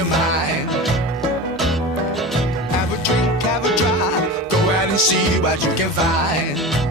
your mind. Have a drink, have a drive, go out and see what you can find.